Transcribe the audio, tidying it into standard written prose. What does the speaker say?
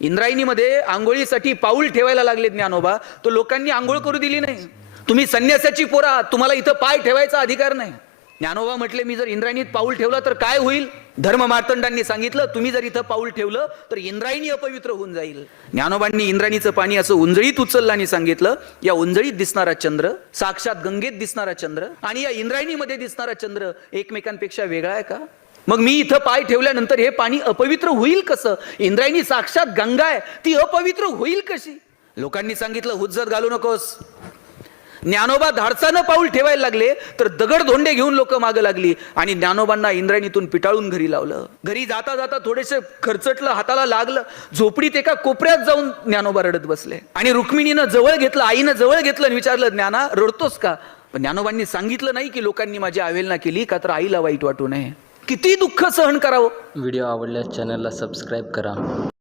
इंद्रायणीमध्ये आंघोळीसाठी पाऊल ठेवायला लागले ज्ञानोबा, तो लोकांनी आंघोळ करू दिली नाही. तुम्ही संन्यासाची पोरं आहात, तुम्हाला इथं पाय ठेवायचा अधिकार नाही. ज्ञानोबा म्हटले, मी जर इंद्रायणीत पाऊल ठेवलं तर काय होईल? धर्म मार्तंडांनी सांगितलं, तुम्ही जर इथं पाऊल ठेवलं तर इंद्रायणी अपवित्र होऊन जाईल. ज्ञानोबांनी इंद्रायणीचं पाणी असं उंजळीत उचललं आणि सांगितलं, या उंजळीत दिसणारा चंद्र साक्षात गंगेत दिसणारा चंद्र आणि या इंद्रायणीमध्ये दिसणारा चंद्र एकमेकांपेक्षा वेगळा आहे का? मग मी इथं पाय ठेवल्यानंतर हे पाणी अपवित्र होईल कसं? इंद्रायणी साक्षात गंगा आहे, ती अपवित्र होईल कशी? लोकांनी सांगितलं, हुज्जत घालू नकोस. ज्ञानोबा धाडसानं पाऊल ठेवायला लागले तर दगड धोंडे घेऊन लोक मागे लागली आणि ज्ञानोबांना इंद्रायणीतून पिटाळून घरी लावलं. घरी जाता जाता थोडेसे खर्चटलं, हाताला लागलं. झोपडीत एका कोपऱ्यात जाऊन ज्ञानोबा रडत बसले आणि रुक्मिणीनं जवळ घेतलं, आईनं जवळ घेतलं आणि विचारलं, ज्ञाना रडतोस का? पण ज्ञानोबांनी सांगितलं नाही की लोकांनी माझी अवहेलना केली का तर आईला वाईट वाटू नये. किती दुःख सहन करावं. व्हिडिओ आवडल्यास चॅनलला सबस्क्राईब करा.